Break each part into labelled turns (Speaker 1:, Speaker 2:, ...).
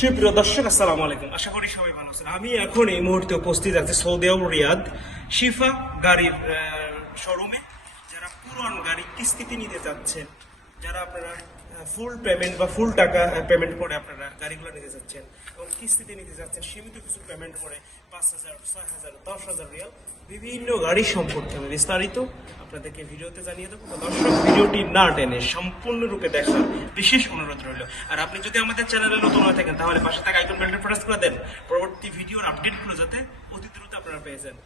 Speaker 1: সুপ্রিয় দর্শক, আসসালামু আলাইকুম। আশা করি সবাই ভালো আছেন। আমি এখন এই মুহূর্তে উপস্থিত আছি সৌদি আরব রিয়াদ শিফা গাড়ির শোরুমে যারা পুরন গাড়ি কিস্তিতে নিতে চাচ্ছেন, যারা আপনারা ফুল পেমেন্ট বা ফুল টাকা পেমেন্ট করে আপনারা গাড়িগুলো নিতে চাচ্ছেন এবং কিস্তিতে নিতে চাচ্ছেন সীমিত কিছু পেমেন্ট করে পাঁচ হাজার, ছয় হাজার, দশ হাজার রিয়াল বিভিন্ন গাড়ি সম্পর্কে আমি বিস্তারিত আপনাদেরকে ভিডিওতে জানিয়ে দেবো। দর্শক, ভিডিওটি না টেনে সম্পূর্ণরূপে দেখার বিশেষ অনুরোধ রইল। আর আপনি যদি আমাদের চ্যানেলে নতুন হয়ে থাকেন, তাহলে পাশে থাকা আইকন বেলটা প্রেস করে দেন। পরবর্তী ভিডিওর আপডেটগুলো যাতে অতি দ্রুত আপনারা পেয়ে যান।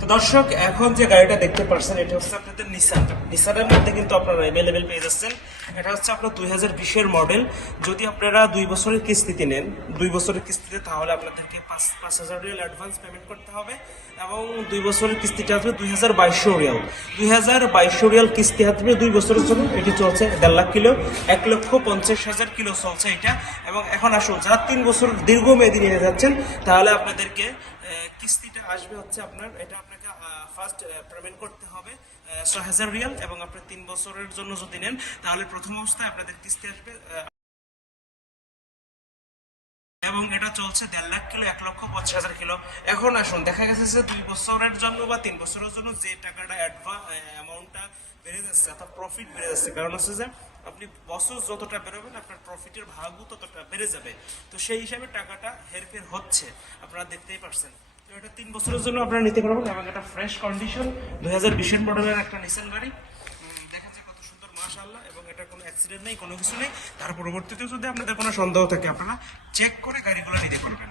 Speaker 1: তো দর্শক, এখন যে গাড়িটা দেখতে পাচ্ছেন এটা হচ্ছে আপনাদের নিসান নিসানের মধ্যে কিন্তু আপনারা অ্যাভেলেবেল পেয়ে যাচ্ছেন। এটা হচ্ছে আপনার দুই হাজার বিশের মডেল যদি আপনারা দুই বছরের কিস্তিতে নেন, দুই বছরের কিস্তিতে তাহলে আপনাদেরকে পাঁচ পাঁচ হাজার রিয়াল অ্যাডভান্স পেমেন্ট করতে হবে এবং দুই বছরের কিস্তিটা আসবে দুই হাজার বাইশশো রিয়াল দুই হাজার বাইশশো রিয়াল কিস্তি আসবে দুই বছরের জন্য। এটি চলছে দেড় লাখ কিলো। এক লক্ষ পঞ্চাশ হাজার কিলো চলছে এটা। এবং এখন আসুন, যারা তিন বছর দীর্ঘমেয়াদী নিয়ে যাচ্ছেন, তাহলে আপনাদেরকে কিস্তিটা আসবে হচ্ছে আপনার, এটা আপনাকে ফার্স্ট পেমেন্ট করতে হবে ছয় হাজার রিয়াল এবং আপনার তিন বছরের জন্য যদি নেন, তাহলে প্রথম অবস্থায় আপনাদের কিস্তি আসবে এবং এটা চলছে দেড় লাখ কিলো, এক লক্ষ পঞ্চাশ হাজার কিলো। এখন আসুন, দেখা গেছে যে দুই বছরের জন্য বা তিন বছরের জন্য যে টাকাটা অ্যামাউন্টটা বেড়ে যাচ্ছে, অর্থাৎ প্রফিট বেড়ে যাচ্ছে, কারণ হচ্ছে যে আপনি বছর যতটা বেরোবেন, আপনার প্রফিটের ভাগও ততটা বেড়ে যাবে। তো সেই হিসাবে টাকাটা হেরফের হচ্ছে, আপনারা দেখতেই পারছেন। এটা তিন বছরের জন্য আপনারা নিতে পারবেন এবং এটা ফ্রেশ কন্ডিশন দুই হাজার বিশের মডেলের একটা নিসান গাড়ি। উম, দেখা যায় কত সুন্দর মাশাআল্লাহ এবং এটা কোনো অ্যাক্সিডেন্ট নেই কোনো কিছু নেই। তার পরবর্তীতেও যদি আপনাদের কোনো সন্দেহ থাকে আপনারা চেক করে গাড়িগুলো নিতে পারবেন।